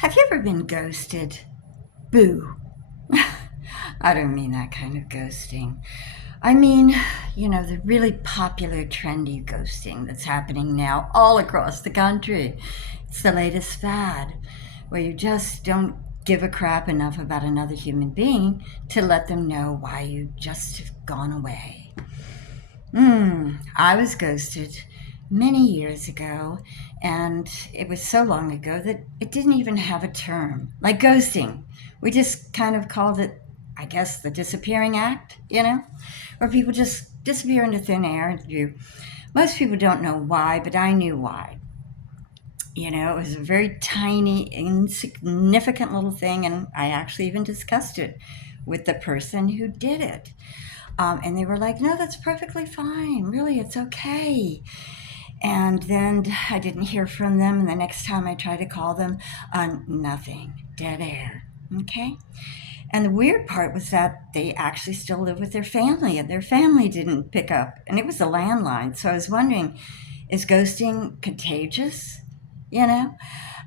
Have you ever been ghosted? Boo. I don't mean that kind of ghosting. I mean, the really popular trendy ghosting that's happening now all across the country. It's the latest fad where you just don't give a crap enough about another human being to let them know why you just have gone away. I was ghosted many years ago, and it was so long ago that it didn't even have a term like ghosting. We just kind of called it, I guess, the disappearing act, where people just disappear into thin air. Most people don't know why, but I knew why. It was a very tiny, insignificant little thing, and I actually even discussed it with the person who did it. And they were like, no, that's perfectly fine. Really, it's okay. And then I didn't hear from them. And the next time I tried to call them, nothing, dead air. Okay. And the weird part was that they actually still live with their family, and their family didn't pick up. And it was a landline. So I was wondering, is ghosting contagious? You know?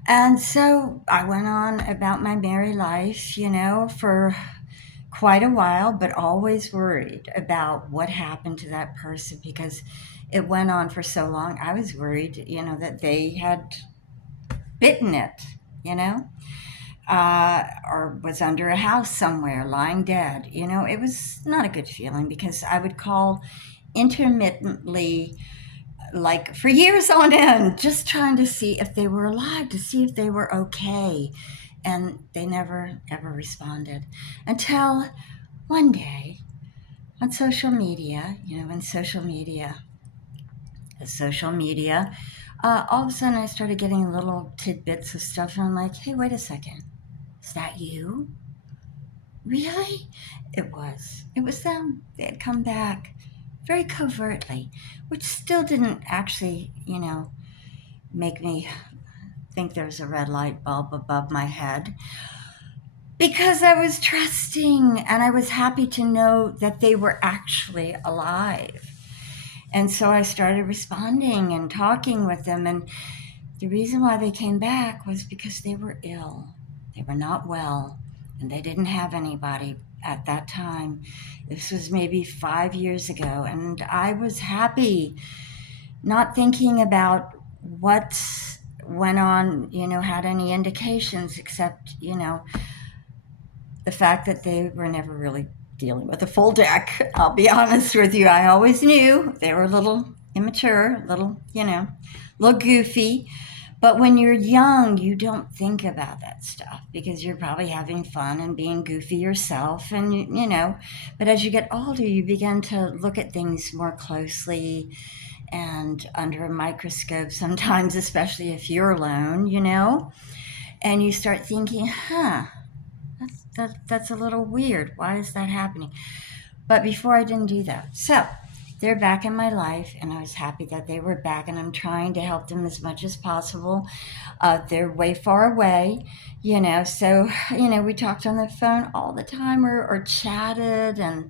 And so I went on about my merry life, for quite a while, but always worried about what happened to that person because it went on for so long. I was worried, that they had bitten it, you know, or was under a house somewhere lying dead. It was not a good feeling because I would call intermittently, like for years on end, just trying to see if they were alive, to see if they were okay. And they never, ever responded until one day on social media, when social media, all of a sudden I started getting little tidbits of stuff, and I'm like, hey, wait a second, is that you? Really? It was. It was them. They had come back very covertly, which still didn't actually, make me think there was a red light bulb above my head. Because I was trusting and I was happy to know that they were actually alive. And so I started responding and talking with them. And the reason why they came back was because they were ill. They were not well, and they didn't have anybody at that time. This was maybe 5 years ago. And I was happy, not thinking about what went on, had any indications except, the fact that they were never really dealing with a full deck. I'll be honest with you. I always knew they were a little immature, a little goofy. But when you're young, you don't think about that stuff because you're probably having fun and being goofy yourself. And, but as you get older, you begin to look at things more closely and under a microscope sometimes, especially if you're alone, and you start thinking, that's a little weird. Why is that happening? But before I didn't do that. So they're back in my life, and I was happy that they were back, and I'm trying to help them as much as possible. They're way far away, so, we talked on the phone all the time or chatted and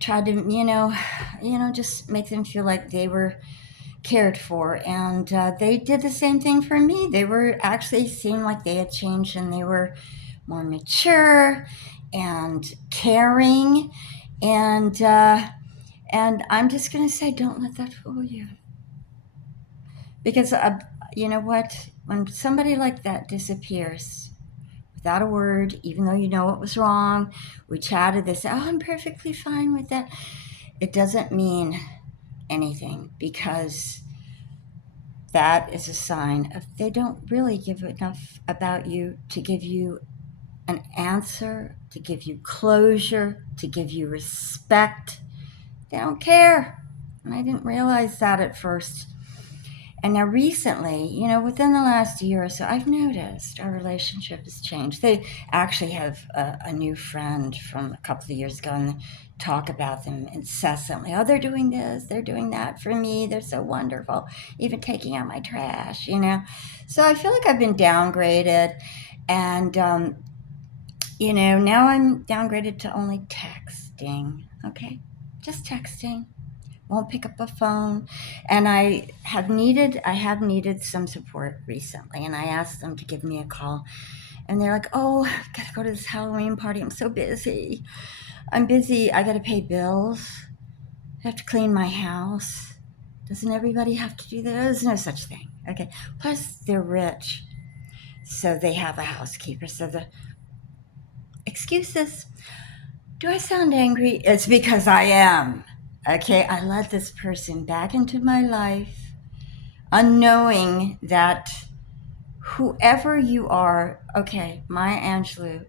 tried to, just make them feel like they were cared for. And they did the same thing for me. They were actually seemed like they had changed, and they were more mature and caring. And I'm just going to say, don't let that fool you. Because you know what? When somebody like that disappears without a word, even though you know what was wrong, we chatted, they say, oh, I'm perfectly fine with that. It doesn't mean anything because that is a sign of they don't really give enough about you to give you an answer, to give you closure, to give you respect. They don't care. And I didn't realize that at first. And now recently, within the last year or so, I've noticed our relationship has changed. They actually have a new friend from a couple of years ago, and talk about them incessantly. Oh, they're doing this, they're doing that for me. They're so wonderful, even taking out my trash, So I feel like I've been downgraded. And, now I'm downgraded to only texting, okay? Just texting. won't pick up a phone. And I have needed some support recently, and I asked them to give me a call. And they're like, oh, I've got to go to this Halloween party. I'm so busy. I'm busy. I got to pay bills. I have to clean my house. Doesn't everybody have to do that? There's no such thing. Okay. Plus, they're rich. So they have a housekeeper. So the excuses. Do I sound angry? It's because I am. Okay. I let this person back into my life, unknowing that whoever you are, okay, Maya Angelou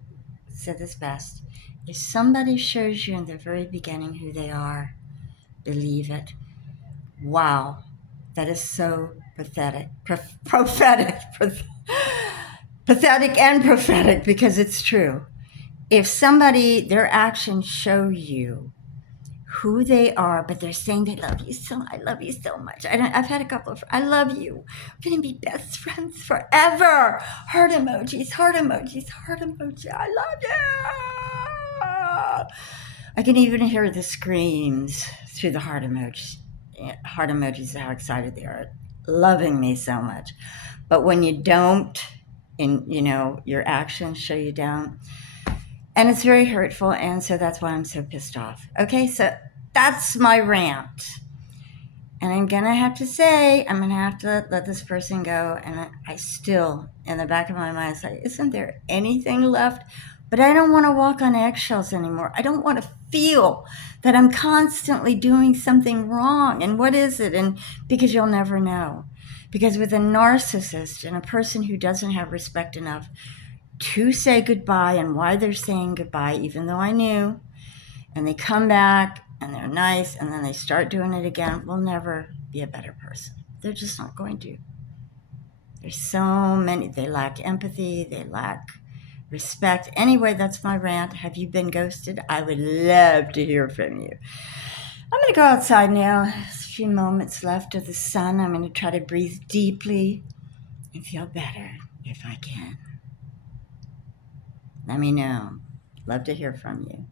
said this best. If somebody shows you in the very beginning who they are, believe it. Wow, that is so pathetic, prophetic, pathetic and prophetic, because it's true. If somebody, their actions show you who they are, but they're saying they love you so, I love you so much. I've had a couple of, I love you. We're gonna be best friends forever. Heart emojis, heart emojis, heart emoji. I love you. I can even hear the screams through the heart emojis. Heart emojis, how excited they are, loving me so much. But when you don't, and your actions show you down, and it's very hurtful, and so that's why I'm so pissed off. Okay, so that's my rant. And I'm going to have to say, I'm going to have to let this person go. And I still, in the back of my mind, say, isn't there anything left? But I don't want to walk on eggshells anymore. I don't want to feel that I'm constantly doing something wrong. And what is it? And because you'll never know. Because with a narcissist and a person who doesn't have respect enough to say goodbye and why they're saying goodbye, even though I knew, and they come back and they're nice and then they start doing it again, will never be a better person. They're just not going to. There's so many. They lack empathy. They lack respect. Anyway, that's my rant. Have you been ghosted? I would love to hear from you. I'm going to go outside now. There's a few moments left of the sun. I'm going to try to breathe deeply and feel better if I can. Let me know. Love to hear from you.